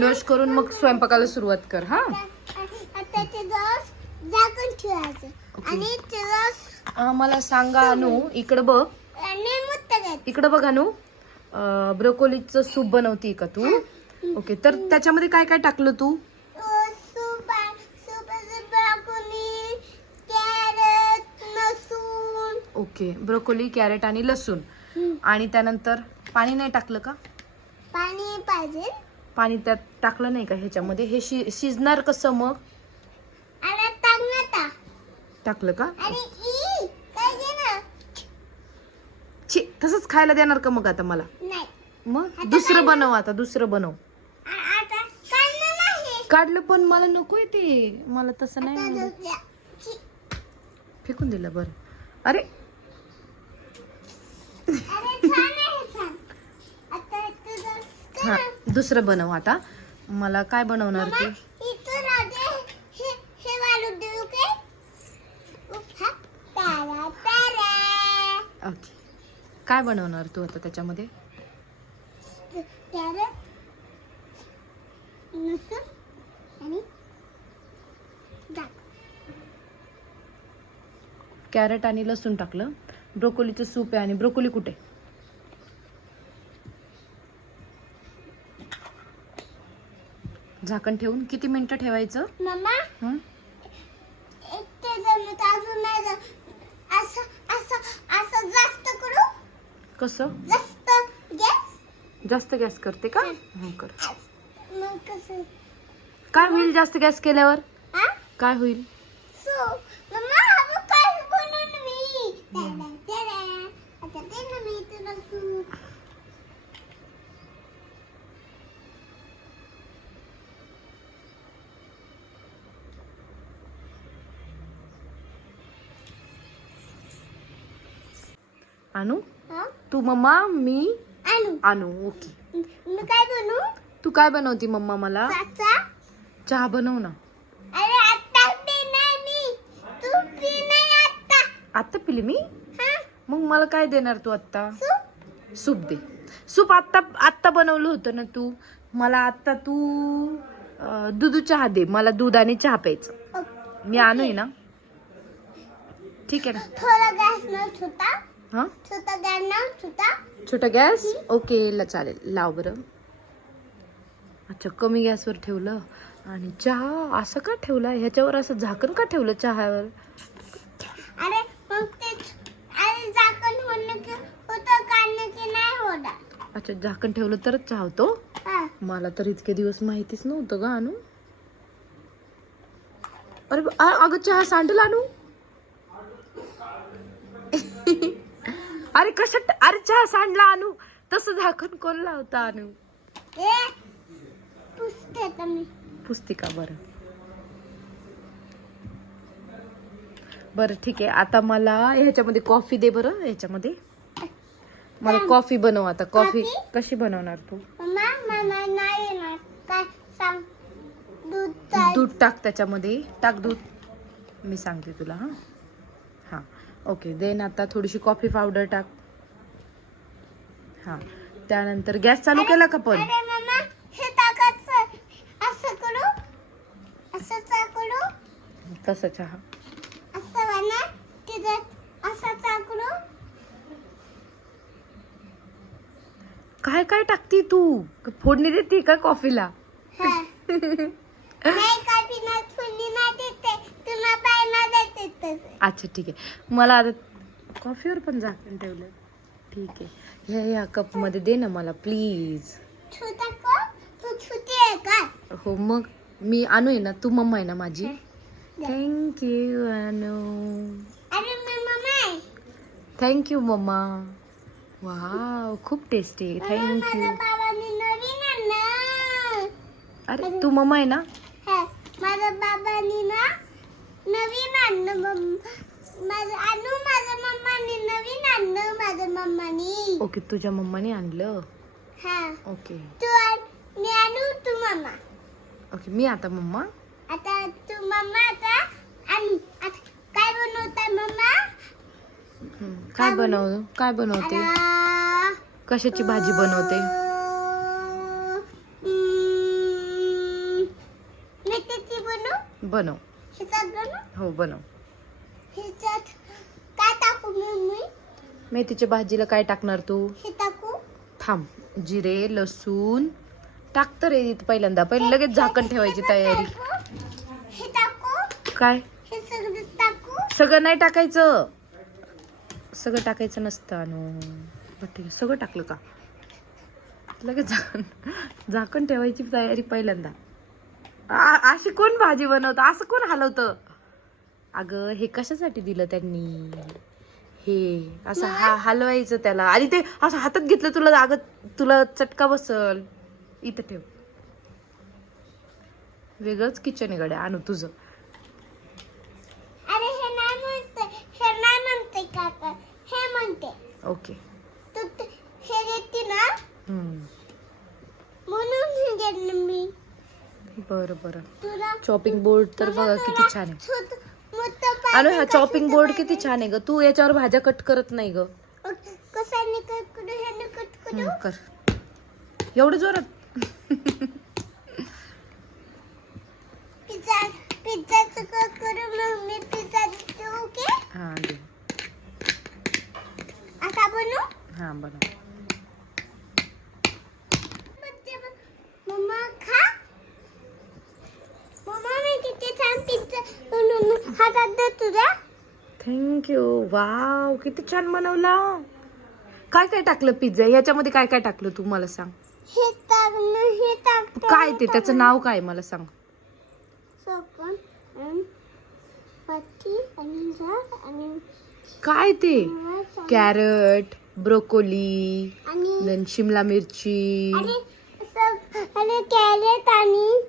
Hand wash करून मग स्वयंपाकाला सुरुवात कर हा? आणि मला सांगा अनु इकडं बघ. इकडं बघ अनु. ब्रोकोलीचं सूप बनवती का तू? ओके तर त्याच्यामध्ये काय काय टाकलं तू? लसूण. ओके ब्रोकोली कॅरेट आणि लसूण. आणि त्यानंतर पाणी नाही टाकलं का? पाणी पाहिजे. पाणी त्यात टाकलं नाही का ह्याच्यामध्ये? हे शि शिजणार कसं मग? टाकलं का? छी तसंच खायला देणार का मग आता मला? नाही. मग? दुसरं बनव आता दुसरं बनव. काढलं पण मला नकोय ते. मला तसं नाही. फेकून दिलं बरं. अरे अरे छान आहे छान आता तुझं हा दुसरं बनव आता. मला काय बनवणार तू? काय ओके? बनवणार तू आता त्याच्यामध्ये. कॅरेट आणि लसूण टाकलं. ब्रोकोलीचं सूप आहे आणि ब्रोकोली कुठे? झाकण ठेवून किती मिनिटं ठेवायचं? मम्मा हं? जमत अजून नाही जम- असं असं असं जास्त करू? कसं? जास्त गॅस? जास्त गॅस करते का? हो. कर. मग कसं? काय होईल जास्त गॅस केल्यावर? हा काय होईल? सो मम्मा हा काय बनवून मी तारा तारा आता ते ना मी तुला सूप आणू तू मम्मा मी? आणू ओके काय तू काय बनवती मम्मा मला? चहा बनव ना. आत्ता पिली मी? हा? मग मला काय देणार तू आत्ता? सूप? दे. सूप आत्ता आत्ता बनवलं होतं ना तू. मला आत्ता तू दूध चहा दे. मला दूध आणि चहा प्यायचं. मी आणू ना? ठीक आहे ना? हां? छोटा गॅस न छोटा. छोटा गॅस? ओके ला चालेल. लाव बरं. अच्छा कमी गॅसवर ठेवलं. आणि चहा असं का ठेवला ह्याच्यावर असं झाकण का ठेवलं चहावर? अरे मग ते अरे झाकण होणं की होतं काढणं की नाही होणार? अच्छा झाकण ठेवलं तरच चहा होतो? मला तर इतके दिवस माहितीच नव्हतं ग आणू अरे अगं चहा सांडल आणू? अरे कशात? अरे चहा सांडला आणू तसं झाकण कोण लावता आणू पुस्तिका बरं? बरं ठीक आहे. आता मला ह्याच्यामध्ये कॉफी दे बरं ह्याच्यामध्ये. मला कॉफी बनव आता. कॉफी? कशी बनवणार तू? दूध टाक त्याच्यामध्ये. टाक दूध. मी सांगते तुला हां. ओके देन आता थोडीशी कॉफी पावडर टाक. हां त्यानंतर गॅस चालू केला का पण? तसं चहा काय काय टाकती तू? फोडणी देते का कॉफीला अच्छा ठीक आहे. मला आता कॉफीवर पण झाकण ठेवलं. ठीक आहे. ह्या ह्या कपमध्ये दे ना मला प्लीज छोटा कप? तू छोटी आहे का? हो मग मी आणू आहे ना तू मम्मा आहे ना माझी. थँक्यू आणू अरे मी मम्मा आहे. Thank you mamma. वाव खूप टेस्टी मम्मा, थँक्यू माझ्या बाबांनी नवीन आणलं. अरे तू मम्मा आहे ना? हा, माझ्या बाबांनी ना नवीन आणलं माझं आणू माझ्या मम्मानी नवीन आणलं माझ्या मम्मानी. ओके तुझ्या मम्माने आणलं? हा. ओके. तू आण- मी आणू तू मम्मा. ओके मी आता मम्मा? आता तू मम्मा आता आणू आता काय बनवताय मम्मा? हम्म, काय बनव काय बनवते? आता कशाची भाजी बनवते? अं, बनव हे सगळं ना हो बनव. काय टाकू मम्मी मेथीच्या भाजीला काय टाकणार तू? टाकू. थांब. जिरे लसूण. टाकतं रे इथं पहिल्यांदा. पहिले लगेच झाकण ठेवायची तयारी. काय? सगळं नाही टाकायचं. सगळं टाकायचं नसतं अनु. सगळं टाकलं का? लगेच झाकण. झाकण ठेवायची तयारी पहिल्यांदा. अशी कोण भाजी बनवतं? असं कोण हलवतं? अगं हे कशासाठी दिलं त्यांनी? हे असं हा हलवायचं त्याला. आणि ते असं हातात घेतलं तुला अगं तुला चटका बसल. इथं ठेव. वेगळंच किचन आहे गड्या आणू तुझं. हे हे हे ओके तू ते- हे घेते ना हम्म. म्हणून हे घेतलं मी बरं बरं. चॉपिंग बोर्ड तर बघा किती छान आहे. अनु हा चॉपिंग बोर्ड? किती छान आहे ग. तू याच्यावर भाज्या कट करत नाही ग. करू एवढं जोरात हा बनव मम्मा खा मम्मा मी किती छान पिझ्झा बनवून हातात दे तुझ्या थँक्यू वाव किती छान बनवला. काय काय टाकलं पिझ्झा? याच्यामध्ये काय काय टाकलं तू मला सांग. हे हे काय ते? त्याचं नाव काय मला सांग. सोपन आणि पत्ती आणि झाड आणि काय ते? कॅरट ब्रोकोली आणि देन शिमला मिरची. आणि कॅरेट आणि